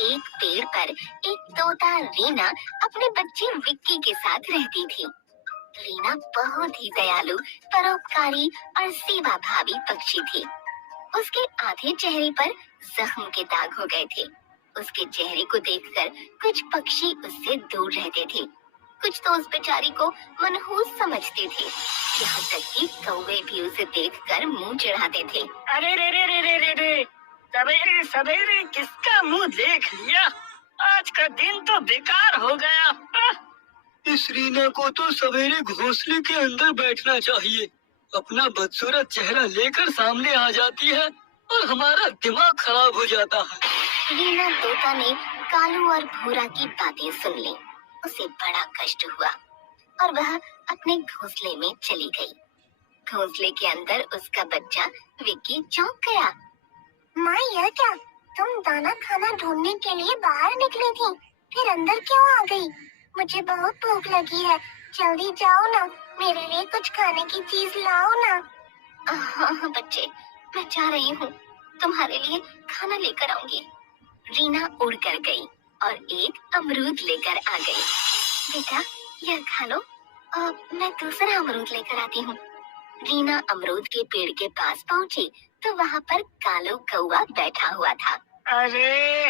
एक पेड़ पर एक तोता रीना अपने बच्चे विक्की के साथ रहती थी। रीना बहुत ही दयालु, परोपकारी और सेवा भावी पक्षी थी। उसके आधे चेहरे पर जख्म के दाग हो गए थे। उसके चेहरे को देखकर कुछ पक्षी उससे दूर रहते थे। कुछ तो उस बेचारी को मनहूस समझते थे। यहाँ तक कि कौवे भी उसे देखकर मुंह चढ़ाते थे। अरे रे रे रे रे रे रे, सवेरे सवेरे किसका मुंह देख लिया। आज का दिन तो बेकार हो गया। इस रीना को तो सवेरे घोंसले के अंदर बैठना चाहिए। अपना बदसूरत चेहरा लेकर सामने आ जाती है और हमारा दिमाग खराब हो जाता है। रीना तोता ने कालू और भूरा की बातें सुन ली। उसे बड़ा कष्ट हुआ और वह अपने घोंसले में चली गई। घोंसले के अंदर उसका बच्चा विक्की चौंक गया। माँ, यह क्या? तुम दाना खाना ढूंढने के लिए बाहर निकली थी, फिर अंदर क्यों आ गई? मुझे बहुत भूख लगी है, जल्दी जाओ ना, मेरे लिए कुछ खाने की चीज लाओ ना। हाँ बच्चे, मैं जा रही हूँ, तुम्हारे लिए खाना लेकर आऊंगी। रीना उड़ कर गई और एक अमरूद लेकर आ गई। बेटा, यह खा लो, मैं दूसरा अमरूद लेकर आती हूँ। रीना अमरूद के पेड़ के पास पहुँची तो वहाँ पर कालो कौवा बैठा हुआ था। अरे,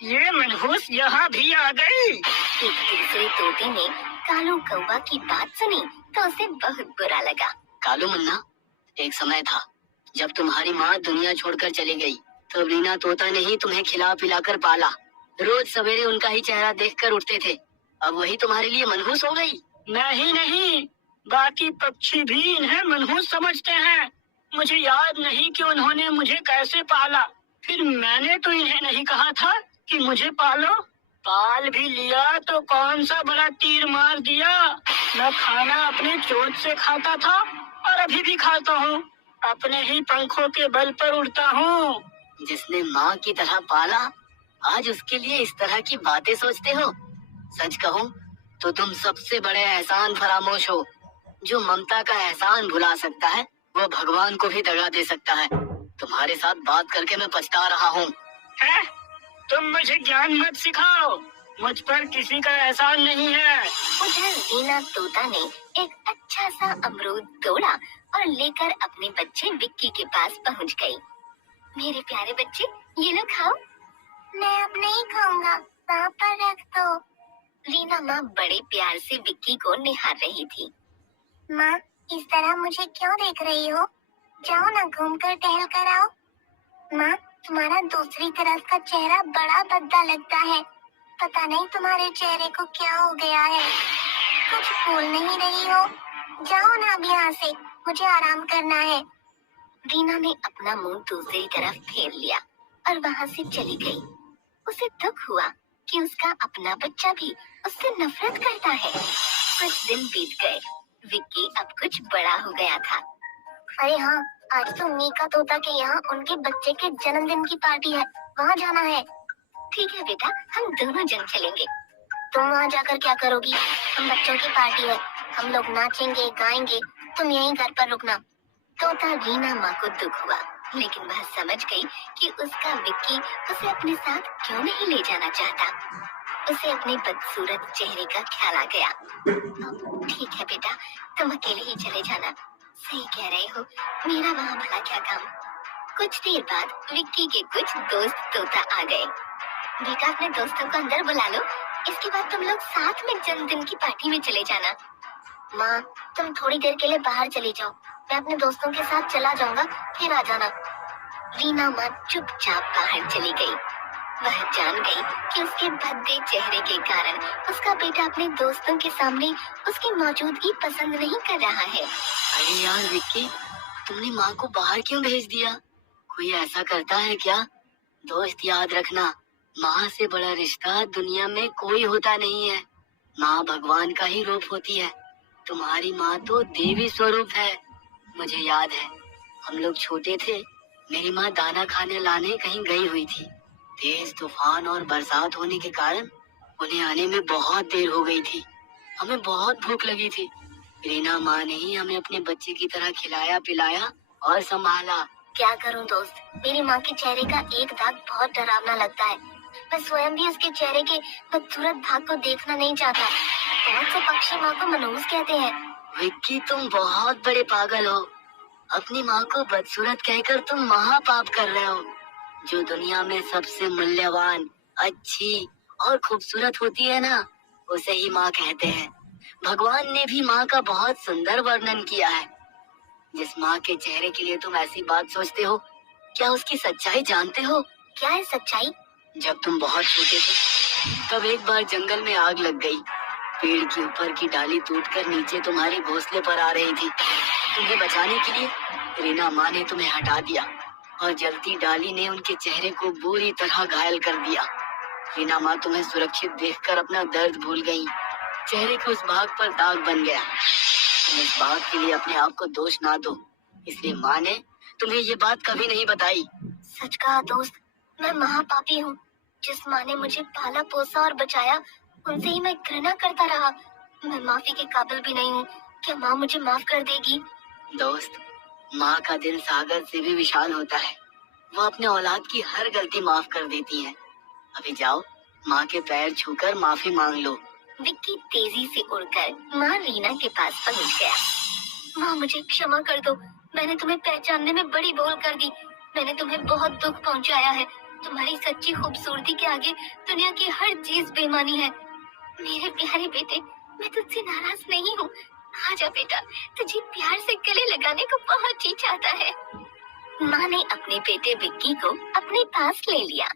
ये मनहूस यहाँ भी आ गई। एक दूसरे तोते ने कालू कौवा की बात सुनी तो उसे बहुत बुरा लगा। कालू मुन्ना, एक समय था जब तुम्हारी माँ दुनिया छोड़कर चली गई, तो रीना तोता ने ही तुम्हें खिला पिलाकर पाला। रोज सवेरे उनका ही चेहरा देखकर उठते थे। अब वही तुम्हारे लिए मनहूस हो गई। नहीं, बाकी पक्षी भी इन्हें मनहूस समझते हैं। मुझे याद नहीं कि उन्होंने मुझे कैसे पाला। फिर मैंने तो इन्हें नहीं कहा था कि मुझे पालो। पाल भी लिया तो कौन सा बड़ा तीर मार दिया। मैं खाना अपने चोंच से खाता था और अभी भी खाता हूँ। अपने ही पंखों के बल पर उड़ता हूँ। जिसने माँ की तरह पाला, आज उसके लिए इस तरह की बातें सोचते हो। सच कहूँ तो तुम सबसे बड़े एहसान फरामोश हो। जो ममता का एहसान भुला सकता है, वो भगवान को भी दगा दे सकता है। तुम्हारे साथ बात करके मैं पछता रहा हूँ। तुम मुझे ज्ञान मत सिखाओ, मुझ पर किसी का एहसान नहीं है। उधर रीना तोता ने एक अच्छा सा अमरूद तोड़ा और लेकर अपने बच्चे विक्की के पास पहुंच गई। मेरे प्यारे बच्चे, ये लो खाओ। मैं अब नहीं खाऊंगा, वहाँ पर रख दो। रीना माँ बड़े प्यार से विक्की को निहार रही थी। माँ, इस तरह मुझे क्यों देख रही हो? जाओ ना, घूमकर टहल कर आओ। माँ, तुम्हारा दूसरी तरफ का चेहरा बड़ा भद्दा लगता है। पता नहीं तुम्हारे चेहरे को क्या हो गया है। कुछ बोल नहीं रही हो। जाओ ना अब यहाँ से, मुझे आराम करना है। रीना ने अपना मुंह दूसरी तरफ फेर लिया और वहाँ से चली गई। उसे दुख हुआ कि उसका अपना बच्चा भी उससे नफरत करता है। कुछ दिन बीत गए। विक्की अब कुछ बड़ा हो गया था। अरे हाँ, आज तो मीका तोता के यहाँ उनके बच्चे के जन्मदिन की पार्टी है, वहाँ जाना है। ठीक है बेटा, हम दोनों जन चलेंगे। तुम वहाँ जाकर क्या करोगी? हम बच्चों की पार्टी है, हम लोग नाचेंगे गाएंगे, तुम यहीं घर पर रुकना। तोता रीना माँ को दुख हुआ, लेकिन वह समझ गई कि उसका विक्की उसे अपने साथ क्यों नहीं ले जाना चाहता। उसे अपने बदसूरत चेहरे का ख्याल आ गया। ठीक है बेटा, तुम अकेले ही चले जाना। सही कह रहे हो, मेरा वहाँ भला क्या काम। कुछ देर बाद विक्की के कुछ दोस्त तोता आ गए। बेटा, अपने दोस्तों को अंदर बुला लो, इसके बाद तुम लोग साथ में जन्मदिन की पार्टी में चले जाना। माँ, तुम थोड़ी देर के लिए बाहर चली जाओ, मैं अपने दोस्तों के साथ चला जाऊंगा, फिर आ जाना। रीना माँ चुपचाप बाहर चली गई। वह जान गई कि उसके भद्दे चेहरे के कारण उसका बेटा अपने दोस्तों के सामने उसकी मौजूदगी पसंद नहीं कर रहा है। अरे यार विक्की, तुमने माँ को बाहर क्यों भेज दिया? कोई ऐसा करता है क्या? दोस्त, याद रखना, माँ से बड़ा रिश्ता दुनिया में कोई होता नहीं है। माँ भगवान का ही रूप होती है। तुम्हारी माँ तो देवी स्वरूप है। मुझे याद है, हम लोग छोटे थे, मेरी माँ दाना खाने लाने कहीं गई हुई थी। तेज तूफान और बरसात होने के कारण उन्हें आने में बहुत देर हो गई थी। हमें बहुत भूख लगी थी। रीना माँ ने ही हमें अपने बच्चे की तरह खिलाया पिलाया और संभाला। क्या करूं दोस्त, मेरी माँ के चेहरे का एक दाग बहुत डरावना लगता है। मैं स्वयं भी उसके चेहरे के बदसूरत भाग को देखना नहीं चाहता। बहुत से पक्षी माँ को मनहूस कहते हैं। विक्की, तुम बहुत बड़े पागल हो। अपनी माँ को बदसूरत कहकर तुम महापाप कर रहे हो। जो दुनिया में सबसे मूल्यवान, अच्छी और खूबसूरत होती है ना, उसे ही माँ कहते हैं। भगवान ने भी माँ का बहुत सुंदर वर्णन किया है। जिस माँ के चेहरे के लिए तुम ऐसी बात सोचते हो, क्या उसकी सच्चाई जानते हो? क्या है सच्चाई? जब तुम बहुत छोटे थे, तब एक बार जंगल में आग लग गई। पेड़ के ऊपर की डाली टूटकर नीचे तुम्हारे घोंसले पर आ रही थी। तुम्हें बचाने के लिए रीना माँ ने तुम्हें हटा दिया और जलती डाली ने उनके चेहरे को बुरी तरह घायल कर दिया। रीना माँ तुम्हें सुरक्षित देखकर अपना दर्द भूल गई। चेहरे के उस भाग पर दाग बन गया। तुम इस बात के लिए अपने आप को दोष ना दो, इसलिए माँ ने तुम्हें ये बात कभी नहीं बताई। सच कहा दोस्त, मैं महापापी हूँ। जिस माँ ने मुझे पाला पोसा और बचाया, उनसे ही मैं घृणा करता रहा। मैं माफी के काबिल भी नहीं हूँ। क्या माँ मुझे माफ कर देगी? दोस्त, माँ का दिल सागर से भी विशाल होता है। वो अपने औलाद की हर गलती माफ कर देती है। अभी जाओ, माँ के पैर छूकर माफी मांग लो। विक्की तेजी से उड़कर माँ रीना के पास पहुंच गया। माँ, मुझे क्षमा कर दो। मैंने तुम्हें पहचानने में बड़ी भूल कर दी। मैंने तुम्हें बहुत दुख पहुँचाया है। तुम्हारी सच्ची खूबसूरती के आगे दुनिया की हर चीज बेमानी है। मेरे प्यारे बेटे, मैं तुझसे नाराज नहीं हूँ। आजा बेटा, तुझे प्यार से गले लगाने को बहुत जी चाहता है। माँ ने अपने बेटे विक्की को अपने पास ले लिया